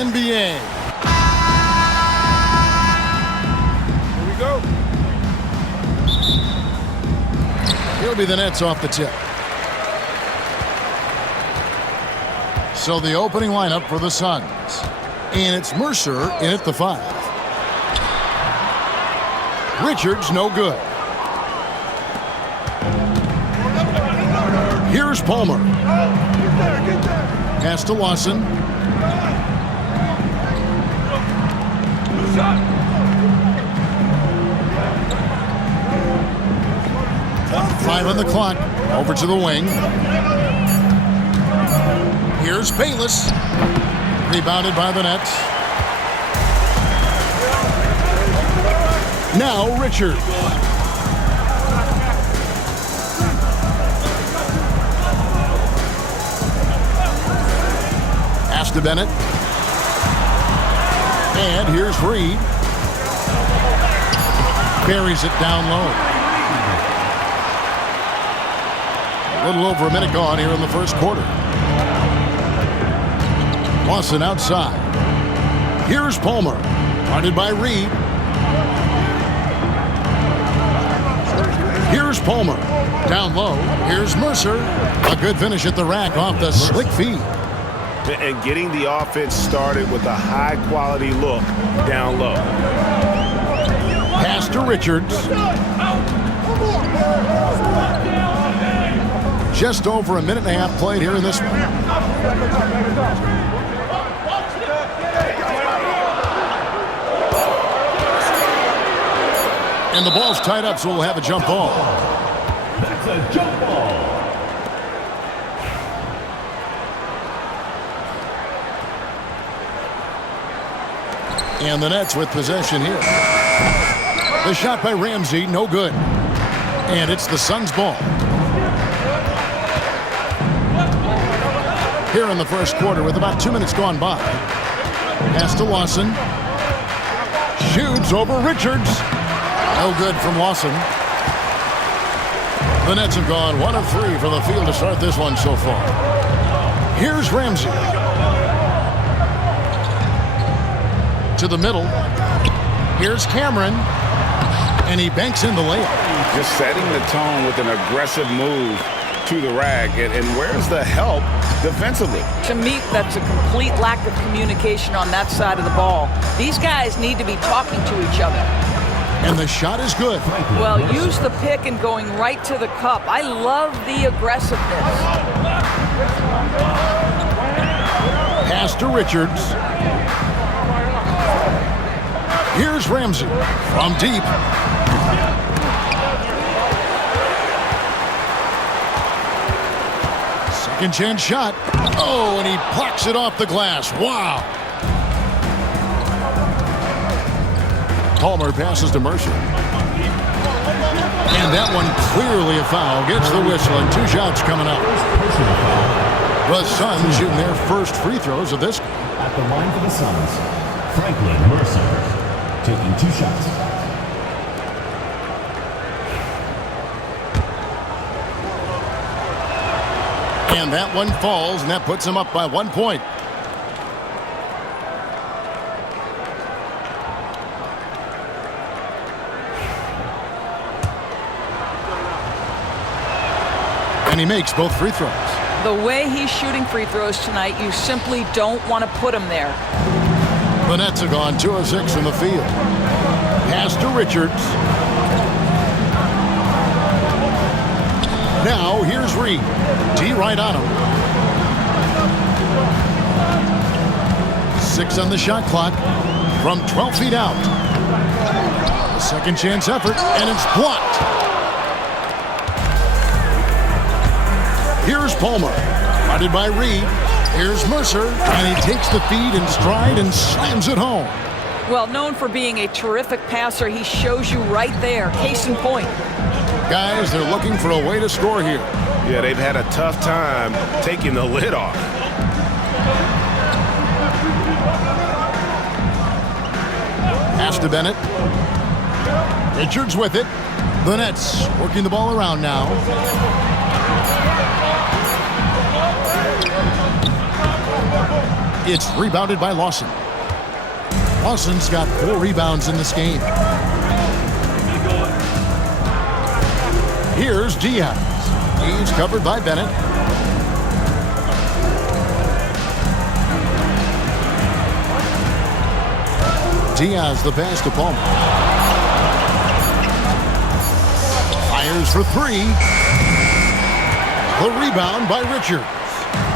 NBA. Here we go. He'll be the Nets off the tip. So the opening lineup for the Suns. And it's Mercer in at the 5. Richards, no good. Here's Palmer. Pass to Lawson. Five on the clock. Over to the wing. Here's Bayless. Rebounded by the Nets. Now Richards. Pass to Bennett. And here's Reed. Buries it down low. A little over a minute gone here in the first quarter. Lawson outside. Here's Palmer. Guarded by Reed. Here's Palmer. Down low. Here's Mercer. A good finish at the rack off the slick feed. And getting the offense started with a high-quality look down low. Pass to Richards. Just over a minute and a half played here in this one. And the ball's tied up, so we'll have a jump ball. That's a jump ball. And the Nets with possession here. The shot by Ramsey, no good. And it's the Suns' ball. Here in the first quarter with about 2 minutes gone by. Pass to Lawson. Shoots over Richards. No good from Lawson. The Nets have gone 1 of 3 from the field to start this one so far. Here's Ramsey. To the middle. Here's Cameron. And he banks in the layup. Just setting the tone with an aggressive move to the rack. And where's the help defensively? To me, that's a complete lack of communication on that side of the ball. These guys need to be talking to each other. And the shot is good. Well, use the pick and going right to the cup. I love the aggressiveness. Pass to Richards. Here's Ramsey from deep. Second chance shot. Oh, and he plucks it off the glass. Wow. Palmer passes to Mercer. And that one clearly a foul. Gets the whistle and 2 shots coming up. The Suns shooting their first free throws of this. At the line for the Suns, Franklin Mercer taking 2 shots. And that one falls, and that puts him up by 1 point. And he makes both free throws. The way he's shooting free throws tonight, you simply don't want to put him there. The Nets have gone 2 of 6 from the field. Pass to Richards. Now here's Reed. D right on him. 6 on the shot clock from 12 feet out. A second chance effort, and it's blocked. Here's Palmer. Guarded by Reed. Here's Mercer, and he takes the feed in stride and slams it home. Well, known for being a terrific passer, he shows you right there. Case in point. Guys, they're looking for a way to score here. Yeah, they've had a tough time taking the lid off. Pass to Bennett. Richards with it. The Nets working the ball around now. It's rebounded by Lawson. Lawson's got 4 rebounds in this game. Here's Diaz. He's covered by Bennett. Diaz the pass to Palmer. Fires for 3. The rebound by Richards.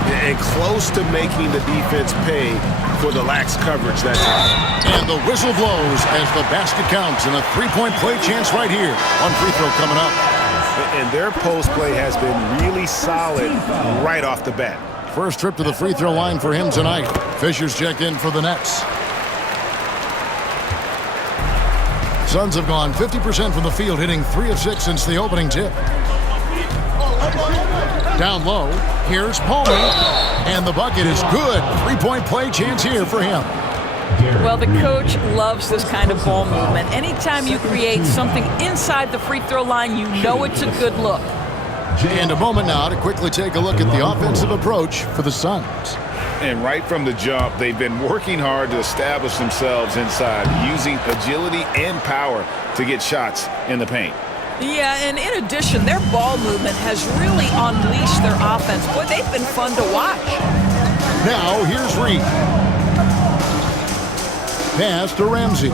And close to making the defense pay for the lax coverage that time. And the whistle blows as the basket counts, and a 3-point play chance right here. One free throw coming up. And their post play has been really solid right off the bat. First trip to the free throw line for him tonight. Fisher's checked in for the Nets. Suns have gone 50% from the field, hitting 3 of 6 since the opening tip. Down low, here's Palmer, and the bucket is good. 3-point play chance here for him. Well, the coach loves this kind of ball movement. Anytime you create something inside the free throw line, you know it's a good look. And a moment now to quickly take a look at the offensive approach for the Suns. And right from the jump, they've been working hard to establish themselves inside, using agility and power to get shots in the paint. Yeah, and in addition, their ball movement has really unleashed their offense. Boy, they've been fun to watch. Now, here's Reed. Pass to Ramsey.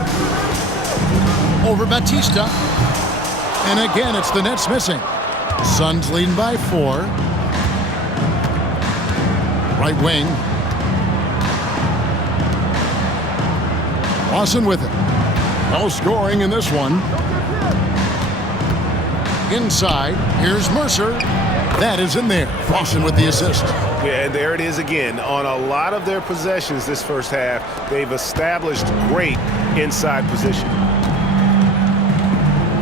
Over Batista. And again, it's the Nets missing. Suns leading by 4. Right wing. Lawson with it. No scoring in this one. Inside, here's Mercer. That is in there. Lawson with the assist. Yeah, and there it is again. On a lot of their possessions this first half, they've established great inside position.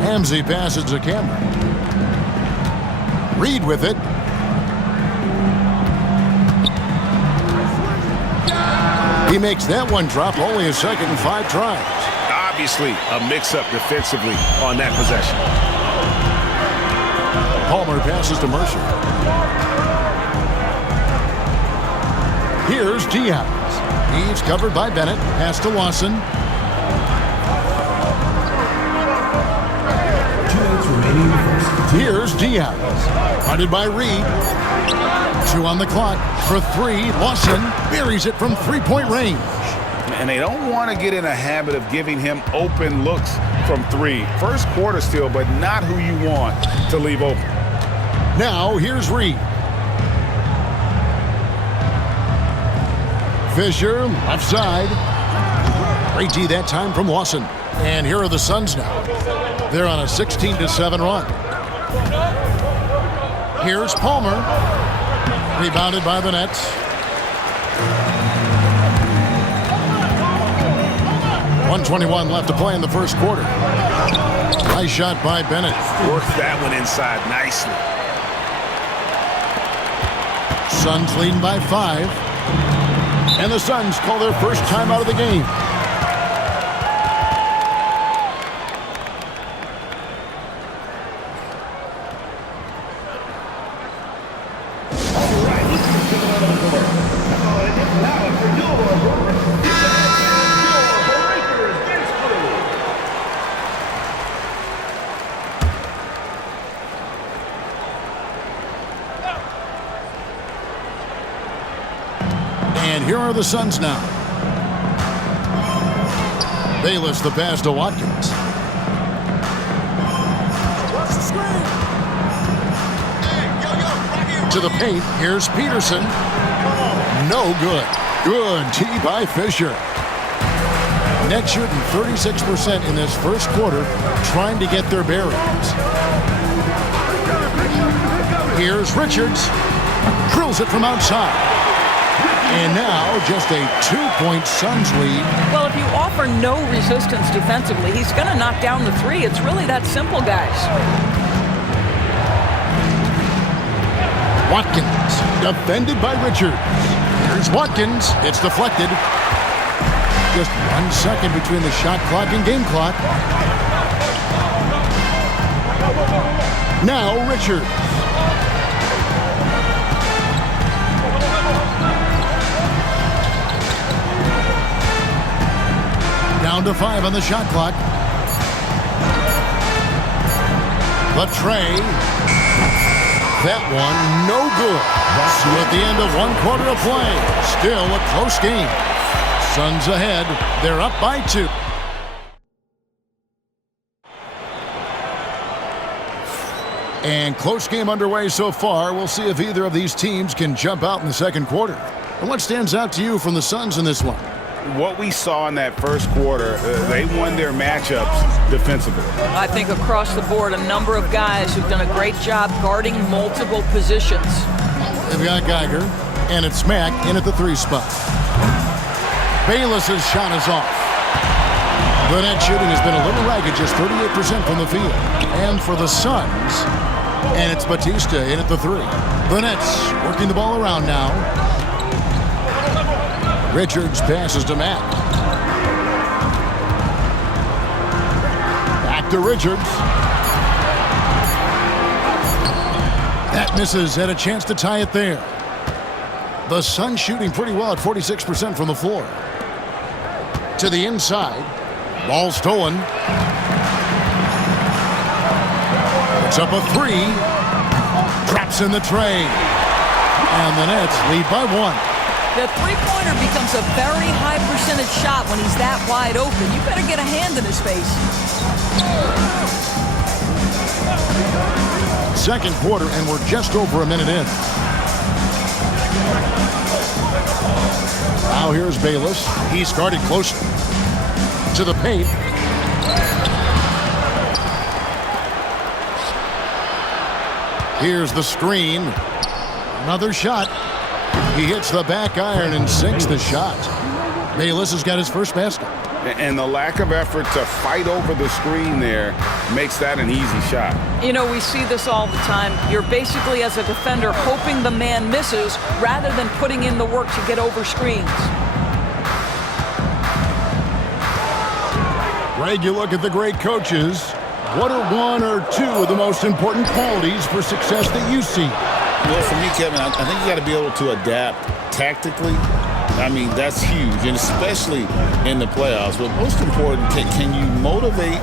Ramsey passes to Cameron. Reed with it. He makes that one drop, only a second and 5 tries. Obviously, a mix-up defensively on that possession. Palmer passes to Mercer. Here's Diaz. He's covered by Bennett. Pass to Lawson. 2 minutes remaining in the first. Here's Diaz. Guarded by Reed. 2 on the clock for 3. Lawson buries it from 3-point range. And they don't want to get in a habit of giving him open looks from 3. First quarter still, but not who you want to leave open. Now, here's Reed. Fisher, left side. Great D that time from Lawson. And here are the Suns now. They're on a 16-7 run. Here's Palmer. Rebounded by the Nets. .121 left to play in the first quarter. Nice shot by Bennett. Worked that one inside nicely. Suns leading by 5. And the Suns call their first time out of the game. And here are the Suns now. Bayless the pass to Watkins. To the paint, here's Peterson. No good. Good T by Fisher. Nets shooting 36% in this first quarter, trying to get their bearings. Here's Richards. Drills it from outside. And now just a 2-point Suns lead. Well, if you offer no resistance defensively, he's going to knock down the 3. It's really that simple, guys. Watkins, defended by Richards. Here's Watkins. It's deflected. Just 1 second between the shot clock and game clock. Now Richards. Down to 5 on the shot clock. The tray. That one, no good. So at the end of 1 quarter of play, still a close game. Suns ahead. They're up by 2. And close game underway so far. We'll see if either of these teams can jump out in the second quarter. And what stands out to you from the Suns in this one? What we saw in that first quarter, they won their matchups defensively. I think across the board, a number of guys who've done a great job guarding multiple positions. They've got Geiger, and it's Mack in at the 3 spot. Bayless's shot is off. The net shooting has been a little ragged, just 38% from the field. And for the Suns, and it's Batista in at the 3. The Nets working the ball around now. Richards passes to Mack. Back to Richards. That misses, had a chance to tie it there. The Suns shooting pretty well at 46% from the floor. To the inside. Ball stolen. It's up a 3. Drops in the tray. And the Nets lead by 1. The three-pointer becomes a very high percentage shot when he's that wide open. You better get a hand in his face. Second quarter, and we're just over a minute in. Now here's Bayless. He's guarded close to the paint. Here's the screen. Another shot. He hits the back iron and sinks the shot. Bayless has got his first basket. And the lack of effort to fight over the screen there makes that an easy shot. You know, we see this all the time. You're basically, as a defender, hoping the man misses rather than putting in the work to get over screens. Greg, you look at the great coaches. What are 1 or 2 of the most important qualities for success that you see? Well, for me, Kevin, I think you got to be able to adapt tactically. I mean, that's huge, and especially in the playoffs. But most important, can you motivate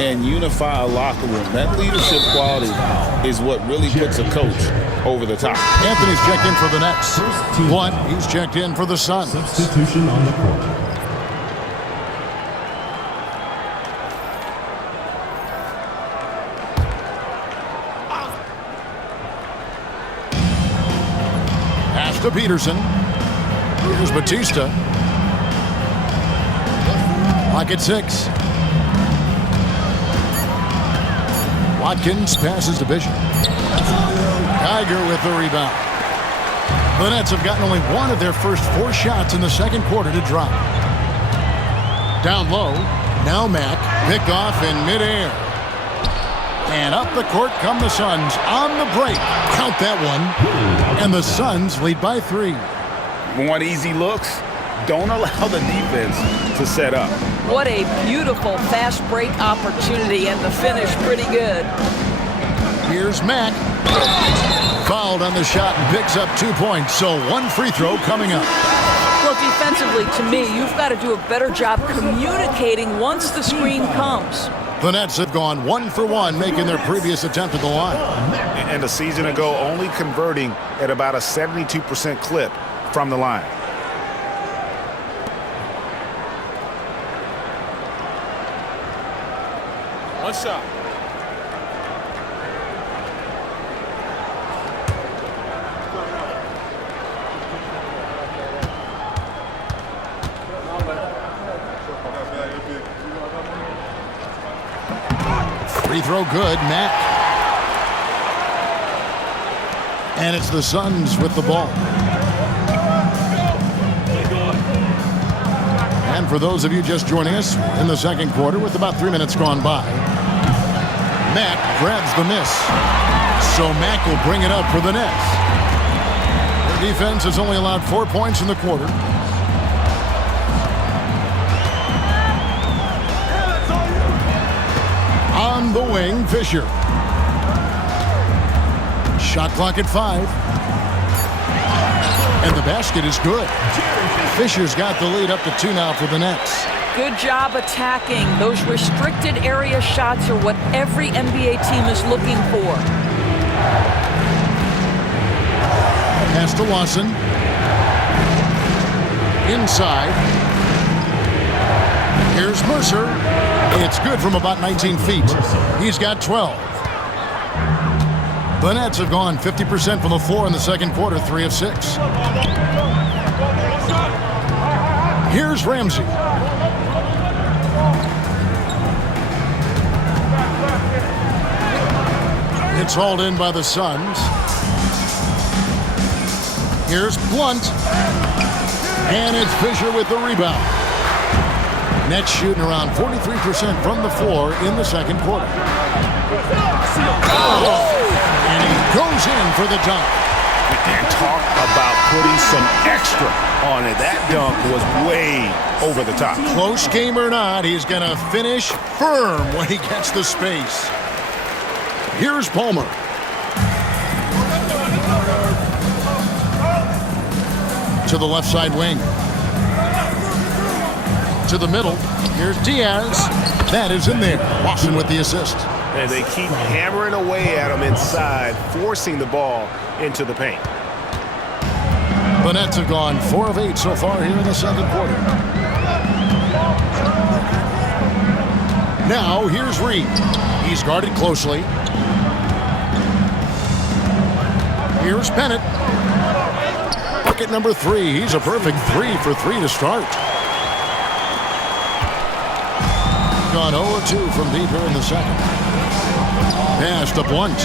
and unify a locker room? That leadership quality is what really puts a coach over the top. Anthony's checked in for the Nets. One, he's checked in for the Suns. Substitution on the court. To Peterson. Here's Batista. Lock at 6. Watkins passes to Bishop. Geiger with the rebound. The Nets have gotten only 1 of their first 4 shots in the second quarter to drop. Down low. Now Mack. Picked off in midair. And up the court come the Suns on the break. Count that one. And the Suns lead by 3. Want easy looks? Don't allow the defense to set up. What a beautiful fast break opportunity, and the finish pretty good. Here's Mack. Fouled on the shot and picks up 2 points. So 1 free throw coming up. Well, defensively, to me, you've got to do a better job communicating once the screen comes. The Nets have gone 1 for 1, making their previous attempt at the line. And a season ago, only converting at about a 72% clip from the line. One shot. Free throw good, Mack. And it's the Suns with the ball. And for those of you just joining us in the second quarter with about 3 minutes gone by, Mack grabs the miss. So Mack will bring it up for the Nets. The defense has only allowed 4 points in the quarter. On the wing, Fisher. Shot clock at 5. And the basket is good. Fisher's got the lead up to 2 now for the Nets. Good job attacking. Those restricted area shots are what every NBA team is looking for. Pass to Lawson. Inside. Here's Mercer. It's good from about 19 feet. He's got 12. The Nets have gone 50% from the floor in the second quarter, 3 of 6. Here's Ramsey. It's hauled in by the Suns. Here's Blunt. And it's Fisher with the rebound. Nets shooting around 43% from the floor in the second quarter. And he goes in for the dunk. And talk about putting some extra on it. That dunk was way over the top. Close game or not, he's going to finish firm when he gets the space. Here's Palmer. To the left side wing. To the middle. Here's Diaz. That is in there. Lawson with the assist. And they keep hammering away at him inside, forcing the ball into the paint. The Nets have gone 4 of 8 so far here in the second quarter. Now here's Reed. He's guarded closely. Here's Bennett. Bucket number 3. He's a perfect 3 for 3 to start. Gone 0-2 from deep here in the second. Pass to Blunt.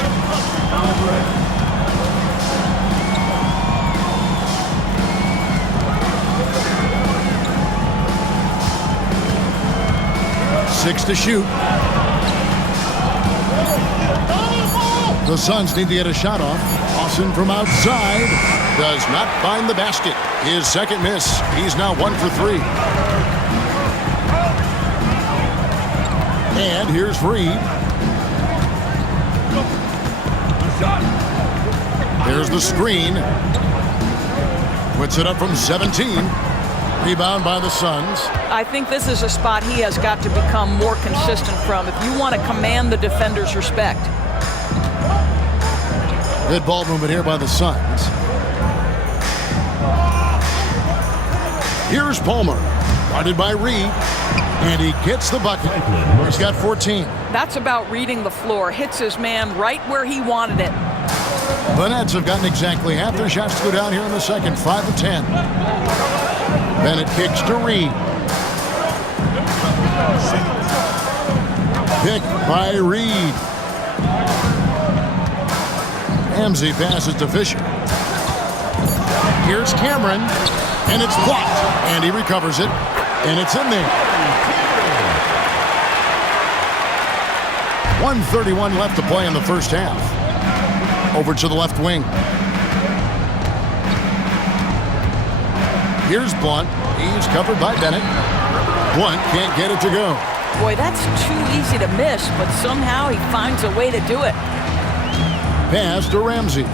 Six to shoot. The Suns need to get a shot off. Lawson from outside does not find the basket. His second miss. He's now 1 for 3. And here's Reed. There's the screen. Puts it up from 17. Rebound by the Suns. I think this is a spot he has got to become more consistent from if you want to command the defender's respect. Good ball movement here by the Suns. Here's Palmer. Guarded by Reed. And he gets the bucket. He's got 14. That's about reading the floor. Hits his man right where he wanted it. The Nets have gotten exactly half their shots to go down here in the second. 5 of 10. Bennett kicks to Reed. Picked by Reed. Ramsey passes to Fisher. Here's Cameron. And it's blocked. And he recovers it. And it's in there. 1:31 left to play in the first half. Over to the left wing. Here's Blunt. He's covered by Bennett. Blunt can't get it to go. Boy, that's too easy to miss, but somehow he finds a way to do it. Pass to Ramsey.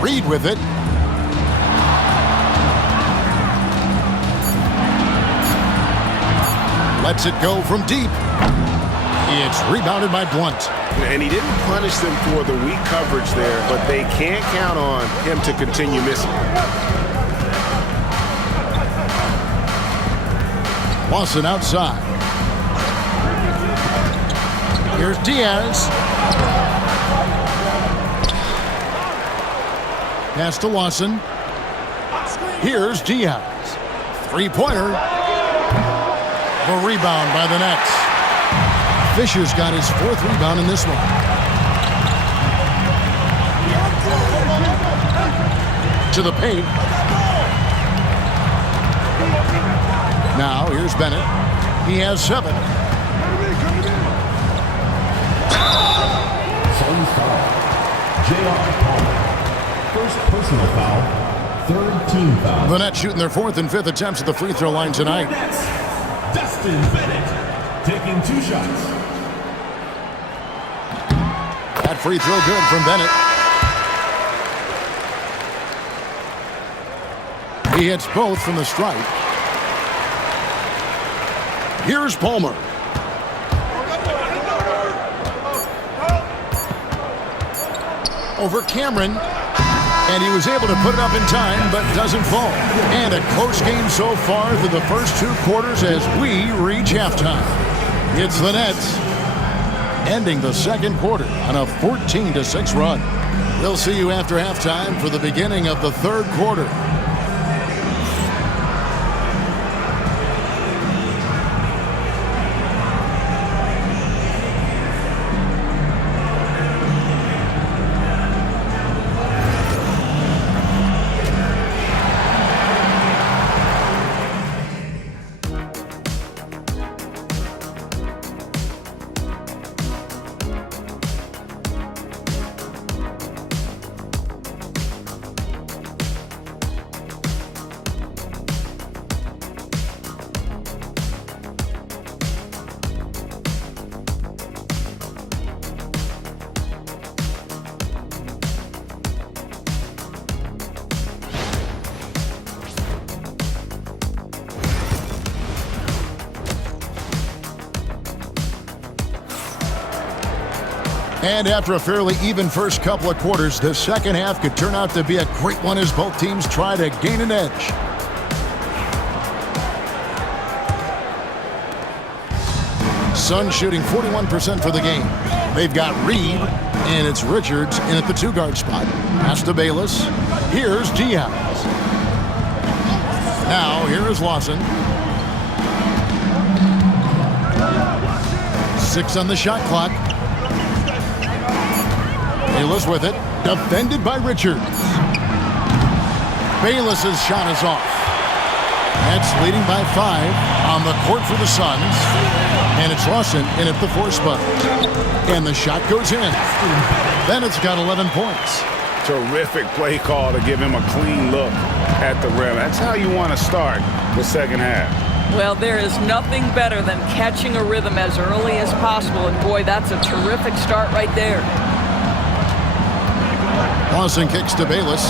Reed with it. Lets it go from deep. It's rebounded by Blunt. And he didn't punish them for the weak coverage there, but they can't count on him to continue missing. Lawson outside. Here's Diaz. Pass to Lawson. Here's Diaz. Three-pointer. A rebound by the Nets. Fisher's got his 4th rebound in this one. To the paint. Now here's Bennett. He has 7. Suns foul. J.R. Palmer. First personal foul. 3rd team foul. The Nets shooting their 4th and 5th attempts at the free throw line tonight. Dustin Bennett taking 2 shots. That free throw good from Bennett. He hits both from the stripe. Here's Palmer. Over Cameron. And he was able to put it up in time, but doesn't fall. And a close game so far through the first 2 quarters as we reach halftime. It's the Nets ending the second quarter on a 14-6 run. We'll see you after halftime for the beginning of the third quarter. And after a fairly even first couple of quarters, the second half could turn out to be a great one as both teams try to gain an edge. Suns shooting 41% for the game. They've got Reed, and it's Richards in at the 2-guard spot. Pass to Bayless. Here's Diaz. Now, here is Lawson. 6 on the shot clock. Bayless with it, defended by Richards. Bayless's shot is off. Nets leading by 5 on the court for the Suns. And it's Lawson in at the 4 spot. And the shot goes in. Then it's got 11 points. Terrific play call to give him a clean look at the rim. That's how you want to start the second half. Well, there is nothing better than catching a rhythm as early as possible. And boy, that's a terrific start right there. Lawson kicks to Bayless.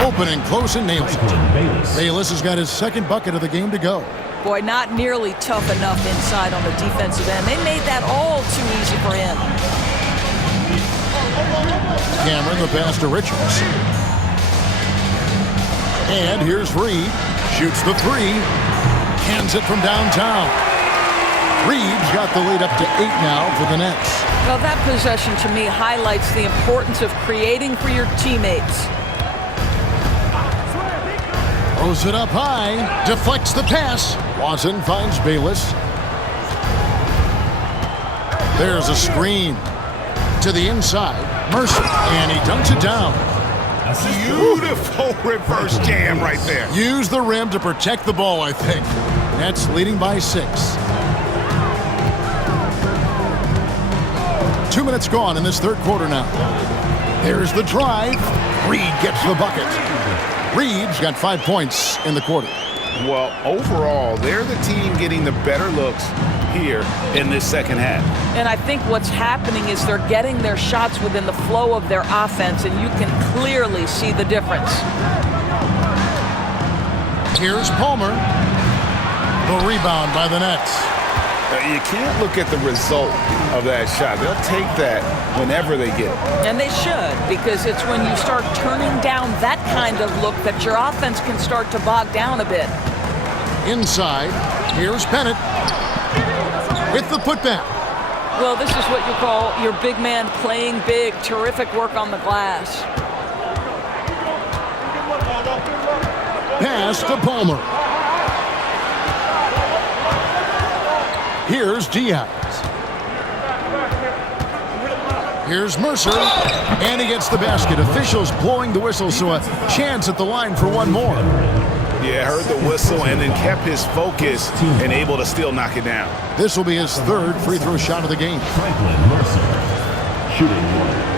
Open and close and nails it. Bayless has got his second bucket of the game to go. Boy, not nearly tough enough inside on the defensive end. They made that all too easy for him. Cameron the pass to Richards. And here's Reed. Shoots the 3. Hands it from downtown. Reed's got the lead up to 8 now for the Nets. Well, that possession to me highlights the importance of creating for your teammates. Throws it up high. Deflects the pass. Lawson finds Bayless. There's a screen to the inside. Mercer, and he dunks it down. Beautiful reverse jam right there. Use the rim to protect the ball, I think. Nets leading by 6. 2 minutes gone in this third quarter now. There's the drive. Reed gets the bucket. Reed's got 5 points in the quarter. Well, overall, they're the team getting the better looks here in this second half. And I think what's happening is they're getting their shots within the flow of their offense, and you can clearly see the difference. Here's Palmer. The rebound by the Nets. You can't look at the result of that shot. They'll take that whenever they get it. And they should, because it's when you start turning down that kind of look that your offense can start to bog down a bit. Inside, here's Bennett with the putback. Well, this is what you call your big man playing big. Terrific work on the glass. Pass to Palmer. Here's Diaz. Here's Mercer, and he gets the basket. Officials blowing the whistle, so a chance at the line for one more. Yeah, heard the whistle and then kept his focus and able to still knock it down. This will be his third free throw shot of the game. Franklin Mercer, shooting 1.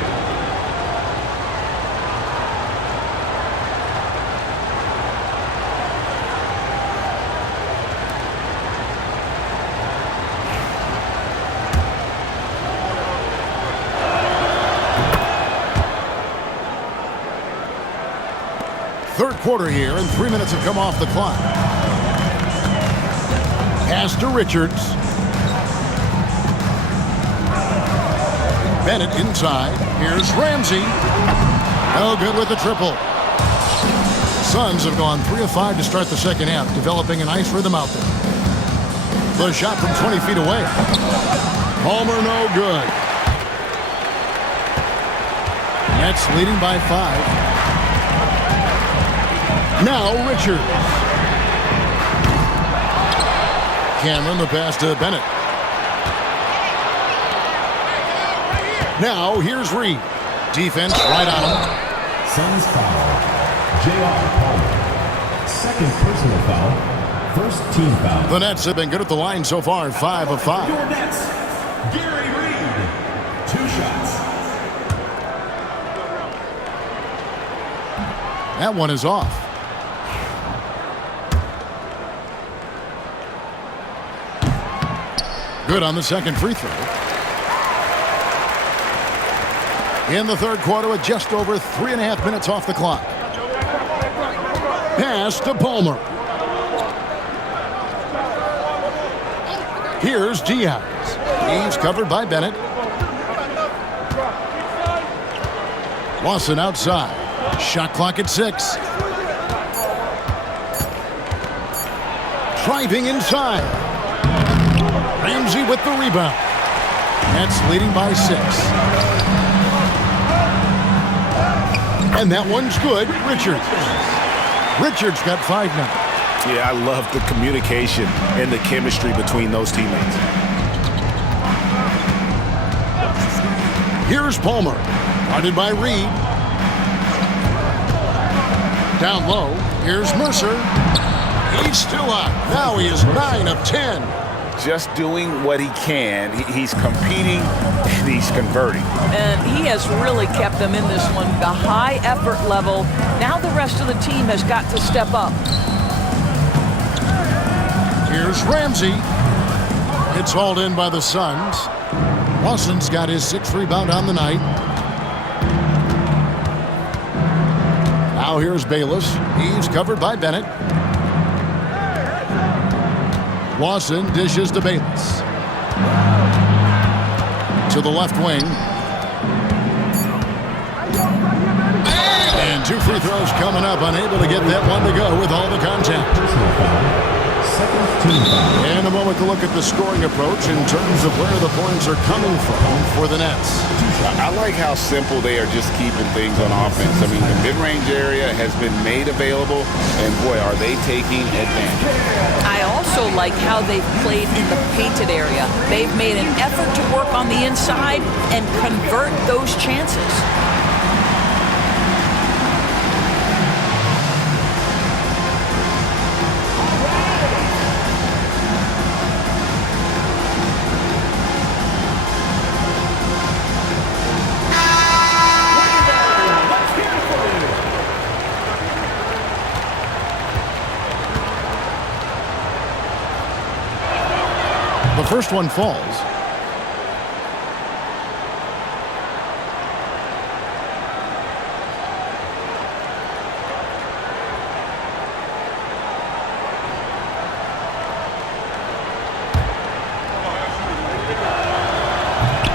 Third quarter here, and 3 minutes have come off the clock. Pass to Richards. Bennett inside. Here's Ramsey. No good with the triple. Suns have gone 3 of 5 to start the second half, developing a nice rhythm out there. The shot from 20 feet away. Palmer, no good. Nets leading by 5. Now Richards. Cameron, the pass to Bennett. Now here's Reed. Defense right on him. Suns foul. J.R. Palmer. Second personal foul. First team foul. The Nets have been good at the line so far, 5 of 5. Your Nets, Gary Reed. 2 shots. That one is off. Good on the second free throw. In the third quarter with just over 3.5 minutes off the clock. Pass to Palmer. Here's Diaz. He's covered by Bennett. Lawson outside. Shot clock at 6. Driving inside. Ramsey with the rebound. Nets leading by 6. And that one's good. Richards. Richards got 5 now. Yeah, I love the communication and the chemistry between those teammates. Here's Palmer. Guarded by Reed. Down low. Here's Mercer. He's still out. Now he is 9 of 10. Just doing what he can. He's competing and he's converting. And he has really kept them in this one. The high effort level. Now the rest of the team has got to step up. Here's Ramsey. It's hauled in by the Suns. Lawson's got his 6th rebound on the night. Now here's Bayless. He's covered by Bennett. Lawson dishes to Bayless. To the left wing. And 2 free throws coming up. Unable to get that one to go with all the contact. And a moment to look at the scoring approach in terms of where the points are coming from for the Nets. I like how simple they are just keeping things on offense. I mean, the mid-range area has been made available, and boy, are they taking advantage. I also like how they've played in the painted area. They've made an effort to work on the inside and convert those chances. The first one falls.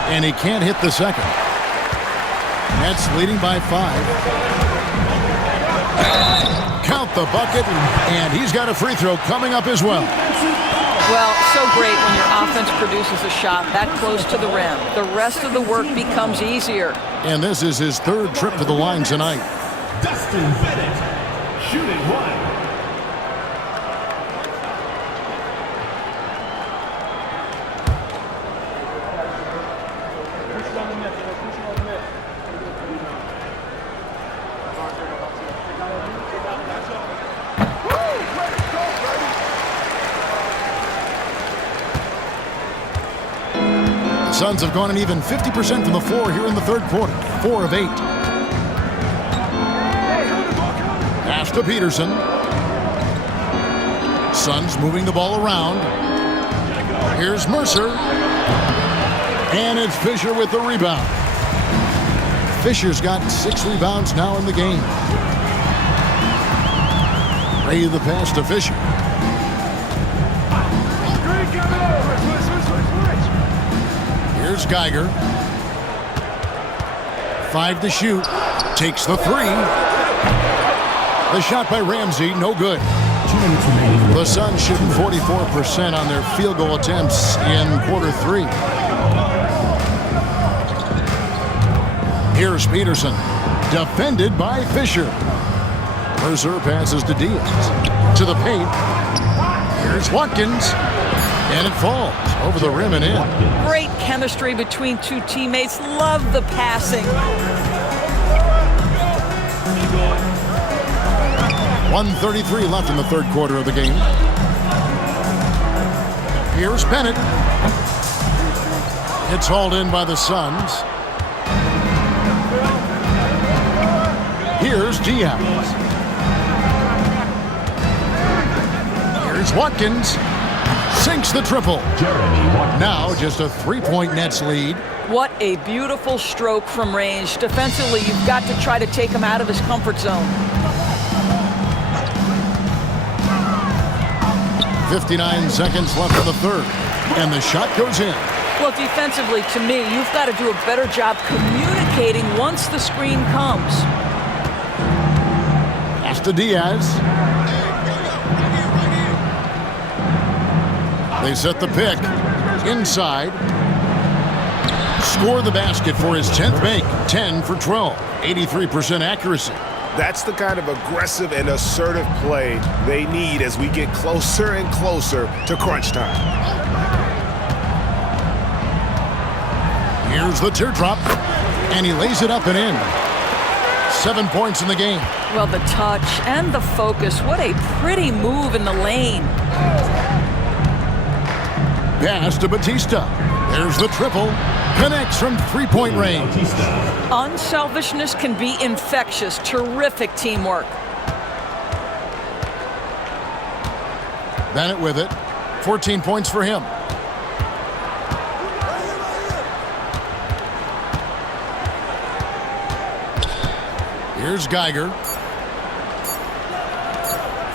And he can't hit the second. Nets leading by 5. Count the bucket, and he's got a free throw coming up as well. Well, so great when your offense produces a shot that close to the rim. The rest of the work becomes easier. And this is his 3rd trip to the line tonight. Dustin Bennett, shooting 1. Suns have gone an even 50% from the floor here in the third quarter. 4 of 8. Pass to Peterson. Suns moving the ball around. Here's Mercer. And it's Fisher with the rebound. Fisher's got 6 rebounds now in the game. Ray the pass to Fisher. Here's Geiger. 5 to shoot. Takes the 3. The shot by Ramsey, no good. 2 minutes remaining. The Suns shooting 44% on their field goal attempts in quarter 3. Here's Peterson. Defended by Fisher. Mercer passes to Diaz. To the paint. Here's Watkins. And it falls over the rim and in. Great chemistry between two teammates. Love the passing. 1:33 left in the third quarter of the game. Here's Bennett. It's hauled in by the Suns. Here's Diaz. Here's Watkins. Sinks the triple. Now just a 3-point Nets lead. What a beautiful stroke from range. Defensively, you've got to try to take him out of his comfort zone. 59 seconds left in the third. And the shot goes in. Well, defensively, to me, you've got to do a better job communicating once the screen comes. Pass to Diaz. They set the pick. Inside. Score the basket for his 10th make. 10 for 12. 83% accuracy. That's the kind of aggressive and assertive play they need as we get closer and closer to crunch time. Here's the teardrop. And he lays it up and in. 7 points in the game. Well, the touch and the focus. What a pretty move in the lane. Pass to Batista. There's the triple. Connects from 3-point range. Unselfishness can be infectious. Terrific teamwork. Bennett with it. 14 points for him. Here's Geiger.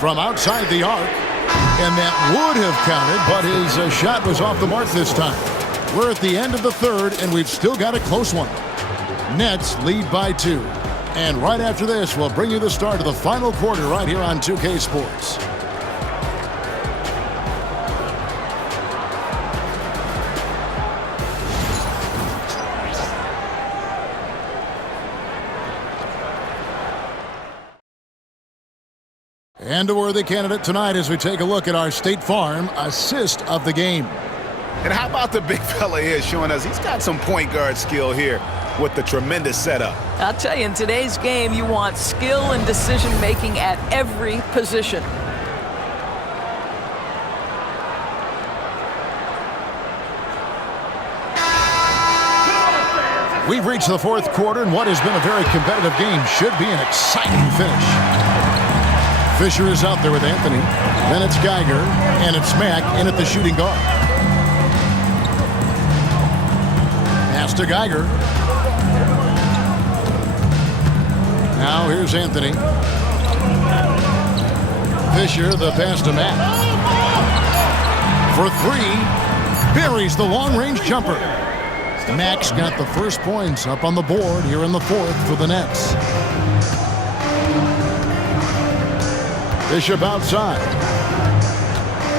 From outside the arc. And that would have counted, but his shot was off the mark this time. We're at the end of the third, and we've still got a close one. Nets lead by 2. And right after this, we'll bring you the start of the final quarter right here on 2K Sports. And a worthy candidate tonight as we take a look at our State Farm assist of the game. And how about the big fella here showing us he's got some point guard skill here with the tremendous setup. I'll tell you, in today's game, you want skill and decision-making at every position. We've reached the fourth quarter, and what has been a very competitive game should be an exciting finish. Fisher is out there with Anthony. Then it's Geiger, and it's Mack in at the shooting guard. Pass to Geiger. Now here's Anthony. Fisher, the pass to Mack. For 3, buries the long-range jumper. Mack's got the first points up on the board here in the fourth for the Nets. Bishop outside.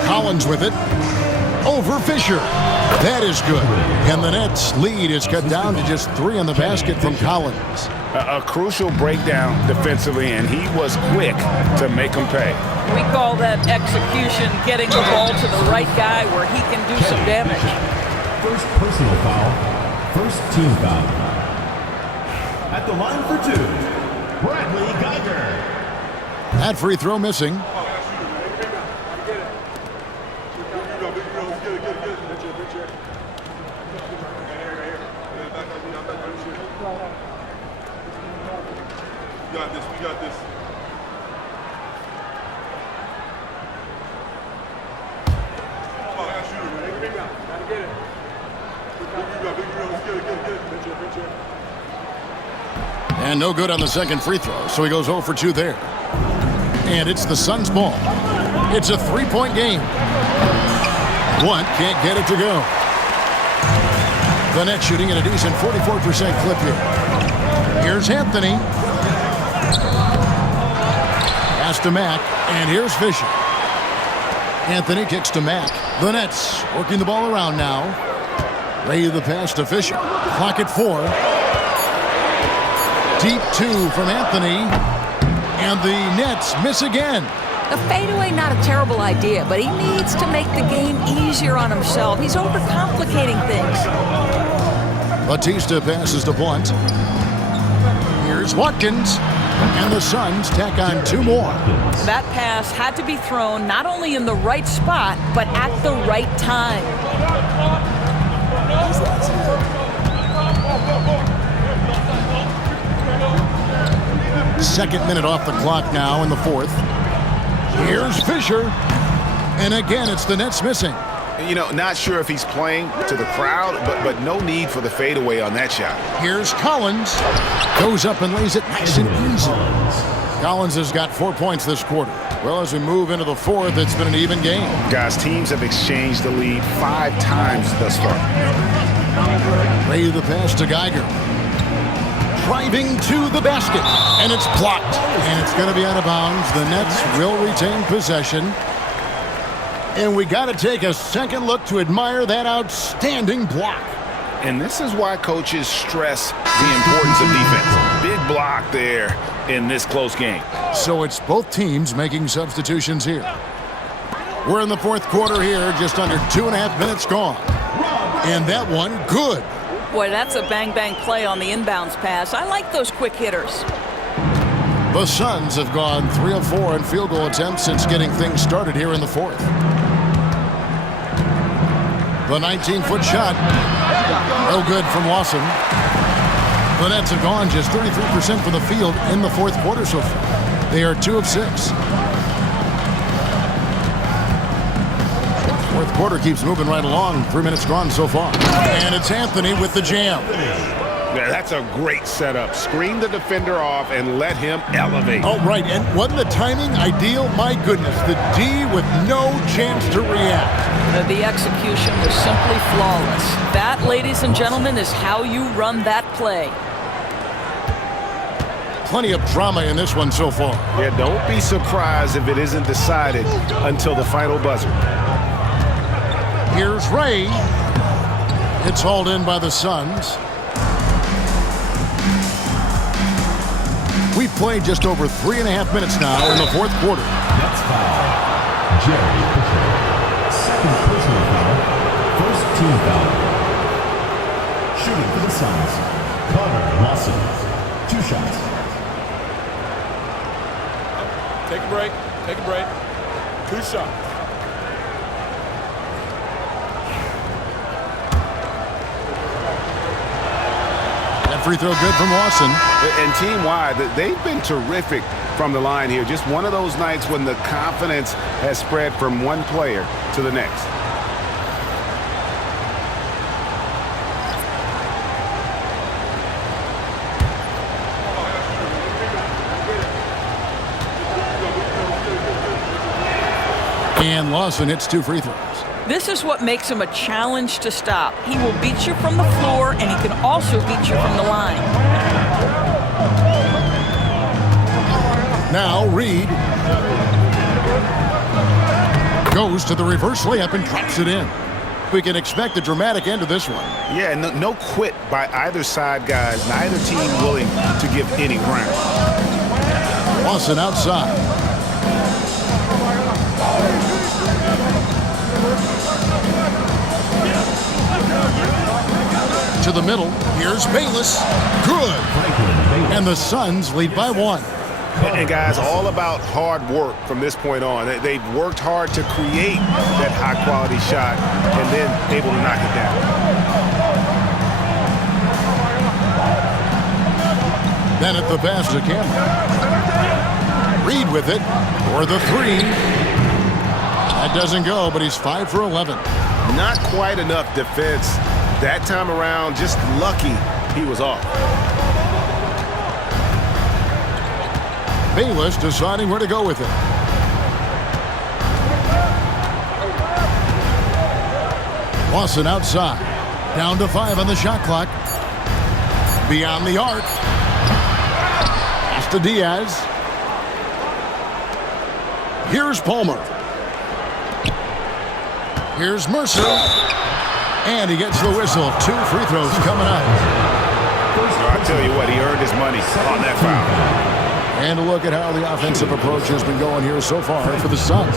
Collins with it. Over Fisher. That is good. And the Nets' lead is cut down to just 3 on the basket from Collins. A crucial breakdown defensively, and he was quick to make them pay. We call that execution, getting the ball to the right guy where he can do some damage. First personal foul. First team foul. At the line for 2, Bradley Geiger. That free throw missing. We got this. And no good on the second free throw, so he goes 0 for 2 there. And it's the Suns' ball. It's a three-point game. Blunt can't get it to go. The Nets shooting at a decent 44% clip here. Here's Anthony. Pass to Mack, and here's Fisher. Anthony kicks to Mack. The Nets working the ball around now. Ray the pass to Fisher. Clock at 4. Deep 2 from Anthony. And the Nets miss again. A fadeaway, not a terrible idea, but he needs to make the game easier on himself. He's overcomplicating things. Batista passes to Blunt. Here's Watkins. And the Suns tack on 2 more. That pass had to be thrown not only in the right spot, but at the right time. Second minute off the clock now in the 4th. Here's Fisher. And again, it's the Nets missing. You know, not sure if he's playing to the crowd, but no need for the fadeaway on that shot. Here's Collins. Goes up and lays it nice and easy. Collins has got 4 points this quarter. Well, as we move into the 4th, it's been an even game. Guys, teams have exchanged the lead 5 times thus far. Ray the pass to Geiger. Driving to the basket. And it's blocked. And it's going to be out of bounds. The Nets will retain possession. And we got to take a second look to admire that outstanding block. And this is why coaches stress the importance of defense. Big block there in this close game. So it's both teams making substitutions here. We're in the 4th quarter here, just under 2.5 minutes gone. And that one, good. Boy, that's a bang-bang play on the inbounds pass. I like those quick hitters. The Suns have gone 3 of 4 in field goal attempts since getting things started here in the 4th. The 19-foot shot, no good from Lawson. The Nets have gone just 33% from the field in the 4th quarter so far. They are 2 of 6. 4th quarter keeps moving right along. 3 minutes gone so far. And it's Anthony with the jam. Yeah, that's a great setup. Screen the defender off and let him elevate. Oh, right. And wasn't the timing ideal? My goodness. The D with no chance to react. The execution was simply flawless. That, ladies and gentlemen, is how you run that play. Plenty of drama in this one so far. Yeah, don't be surprised if it isn't decided until the final buzzer. Here's Ray. It's hauled in by the Suns. We've played just over 3.5 minutes now in the 4th quarter. Nets foul. Jerry Fisher. Second personal foul. First team foul. Shooting for the Suns. Connor Lawson. 2 shots. Take a break. Take a break. 2 shots. That free throw good from Lawson. And team-wide, they've been terrific from the line here. Just one of those nights when the confidence has spread from one player to the next. And Lawson hits 2 free throws. This is what makes him a challenge to stop. He will beat you from the floor, and he can also beat you from the line. Now Reed goes to the reverse layup and drops it in. We can expect a dramatic end to this one. Yeah, no quit by either side, guys. Neither team willing to give any ground. Lawson outside. To the middle. Here's Bayless. Good. And the Suns lead by 1. And guys, all about hard work from this point on. They've worked hard to create that high-quality shot and then able to knock it down. Then at the pass to Cameron. Reed with it for the 3. That doesn't go, but he's 5 for 11. Not quite enough defense. That time around, just lucky he was off. Bayless deciding where to go with it. Lawson outside. Down to 5 on the shot clock. Beyond the arc. Pass to Diaz. Here's Palmer. Here's Mercer. And he gets the whistle. 2 free throws coming up. I tell you what, he earned his money on that foul. And a look at how the offensive approach has been going here so far for the Suns.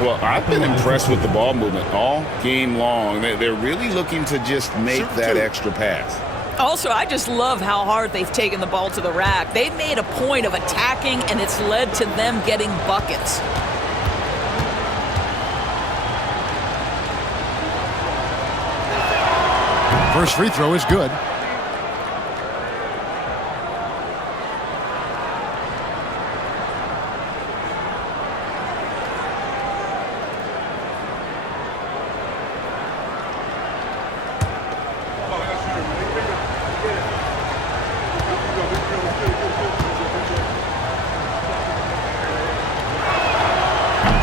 Well, I've been impressed with the ball movement all game long. They're really looking to just make that extra pass. Also, I just love how hard they've taken the ball to the rack. They've made a point of attacking, and it's led to them getting buckets. First free throw is good.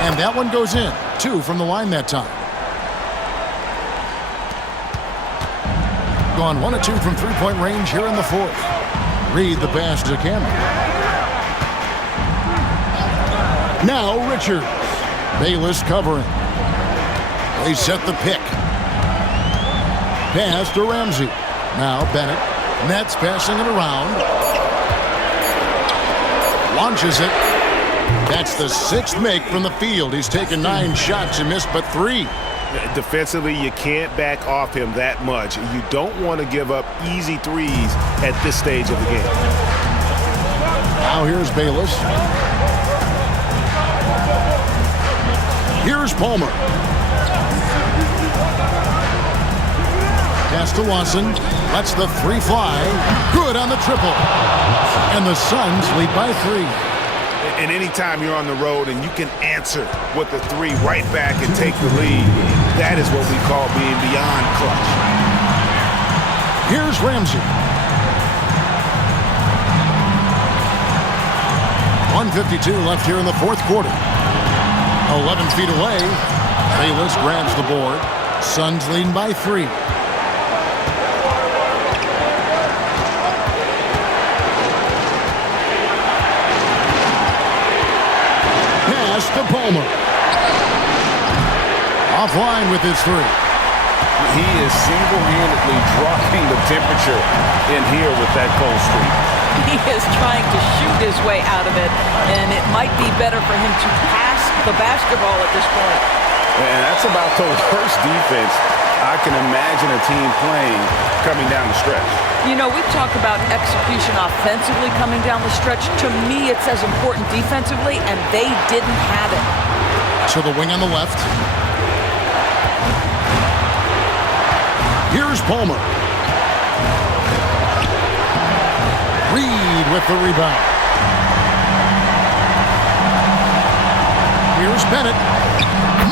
And that one goes in. 2 from the line that time. Gone 1 of 2 from three-point range here in the 4th. Reed the pass to Cameron. Now Richards. Bayless covering. They set the pick. Pass to Ramsey. Now Bennett. Nets passing it around. Launches it. That's the 6th make from the field. He's taken 9 shots and missed but 3. Defensively, you can't back off him that much. You don't want to give up easy threes at this stage of the game. Now here's Bayless. Here's Palmer. Pass to Lawson. Lets the 3 fly. Good on the triple. And the Suns lead by 3. And anytime you're on the road and you can answer with the 3 right back and take the lead, that is what we call being beyond clutch. Here's Ramsey. 1:52 left here in the 4th quarter. 11 feet away. Bayless grabs the board. Suns leading by 3. To Palmer. Offline with his 3. He is single-handedly dropping the temperature in here with that cold streak. He is trying to shoot his way out of it, and it might be better for him to pass the basketball at this point. And that's about the worst defense I can imagine a team playing coming down the stretch. You know, we've talked about execution offensively coming down the stretch. To me, it's as important defensively, and they didn't have it. To the wing on the left. Here's Palmer. Reed with the rebound. Here's Bennett.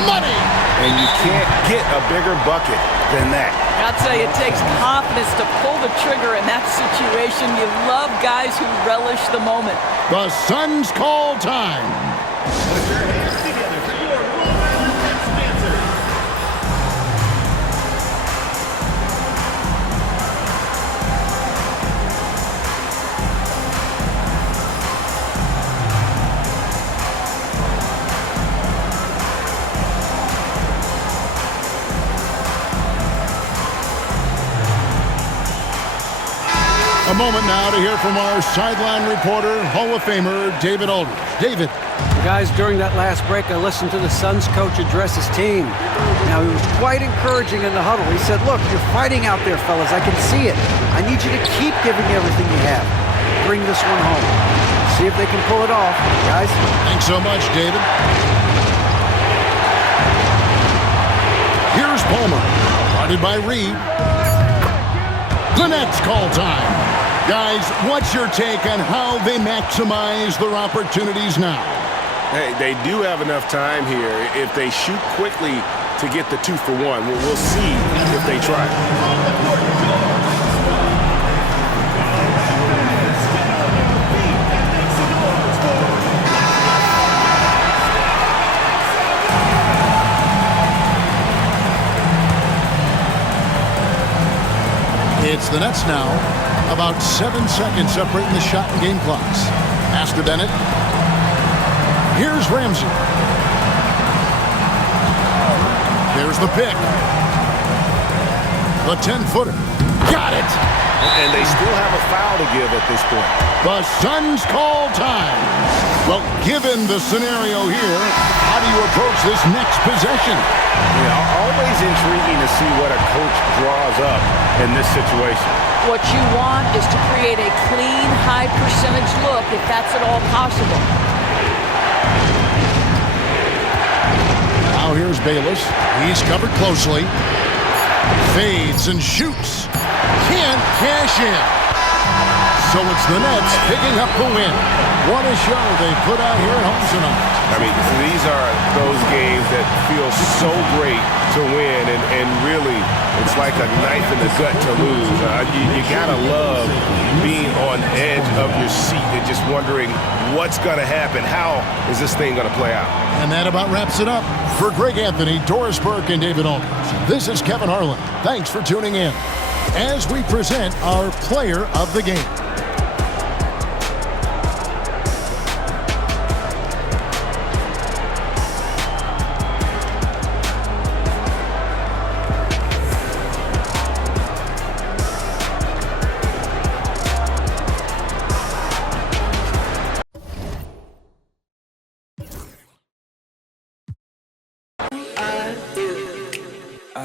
Money! And you can't get a bigger bucket than that. I'll tell you, it takes confidence to pull the trigger in that situation. You love guys who relish the moment. The Suns call time. Put your hands together for your world-class dancers. A moment now to hear from our sideline reporter, Hall of Famer David Aldridge. David. Guys, during that last break, I listened to the Suns coach address his team. Now, he was quite encouraging in the huddle. He said, look, you're fighting out there, fellas. I can see it. I need you to keep giving everything you have. Bring this one home. See if they can pull it off, guys. Thanks so much, David. Here's Palmer. Guarded by Reed. The Nets call time. Guys, what's your take on how they maximize their opportunities now? Hey, they do have enough time here. If they shoot quickly to get the 2 for 1, we'll see if they try. It's the Nets now. About 7 seconds separating the shot and game clocks. Pass to Bennett. Here's Ramsey. There's the pick. The 10-footer. Got it. And they still have a foul to give at this point. The Suns call time. Well, given the scenario here, how do you approach this next possession? Always intriguing to see what a coach draws up in this situation. What you want is to create a clean, high-percentage look, if that's at all possible. Now here's Bayless. He's covered closely. Fades and shoots. Can't cash in. So it's the Nets picking up the win. What a show they put out here at home tonight. I mean, these are those games that feel so great to win, and really, it's like a knife in the gut to lose. You gotta love being on edge of your seat and just wondering what's gonna happen. How is this thing gonna play out? And that about wraps it up. For Greg Anthony, Doris Burke, and David Aldridge, this is Kevin Harlan. Thanks for tuning in as we present our player of the game.